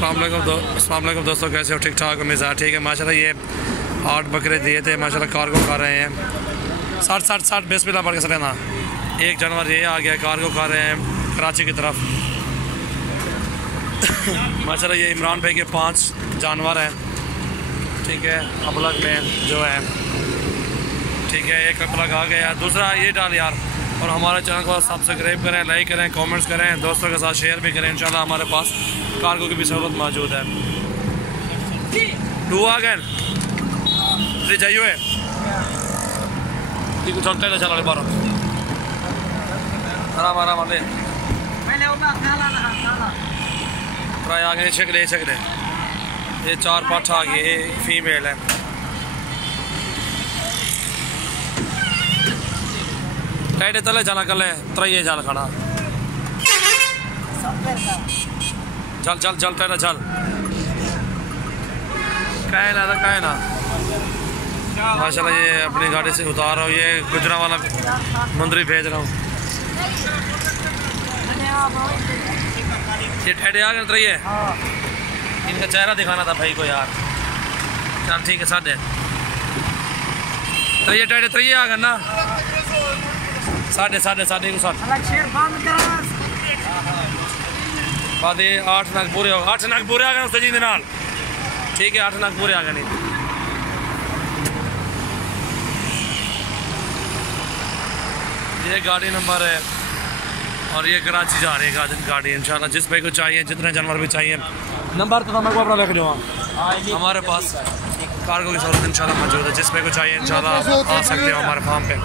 अस्सलाम वालेकुम दोस्तों, कैसे हो? ठीक ठाक, मिजाज ठीक है माशाल्लाह। ये 8 बकरे दिए थे माशाल्लाह, कार्गो खा रहे हैं। 60 बिस्मिल्लाह पढ़ के चले ना। एक जानवर ये आ गया, कार्गो खा रहे हैं कराची की तरफ। माशाल्लाह ये इमरान भाई के 5 जानवर हैं, ठीक है, अबलग में जो है, ठीक है। एक अबलग आ गया, दूसरा ये डाल यार। और हमारे चैनल को सब्सक्राइब करें, लाइक करें, कमेंट्स करें, दोस्तों के साथ शेयर भी करें। इंशाल्लाह हमारे पास कार्गो की भी सहूलत मौजूद है। तू आ गए जाइए चलते चला बारह आराम आराम ले ट्राई आ गए शकले ये 4 पाठ आ गए। ये फीमेल है। टाइटे तले चला कल त्रये चल खड़ा चल चल चल टाइटा चल कहे ना माशाल्लाह। ये अपनी गाड़ी से उतार रहा हूँ, ये गुजरा वाला मंदिर भेज रहा हूँ। ये टाइटे आ गए त्रये, इनका चेहरा दिखाना था भाई को यार। चल ठीक है, साढ़े त्रये टाइटे त्रये आ गए ना। साढ़े को 8 नग पूरे हो, 8 नग पूरे आ गए उससे जी नाल, ठीक है। 8 नग पूरे आ गए नहीं। ये गाड़ी नंबर है और ये कराची जा रही है गाड़ी इंशाल्लाह। जिस भाई को चाहिए, जितने जानवर भी चाहिए, नंबर तो मैं को अपना लेके जाऊँ। हमारे पास कार्गो की सहूलत इंशाल्लाह मौजूद है। जिस भाई को चाहिए इंशाल्लाह आ सकते हो हमारे फार्म पे।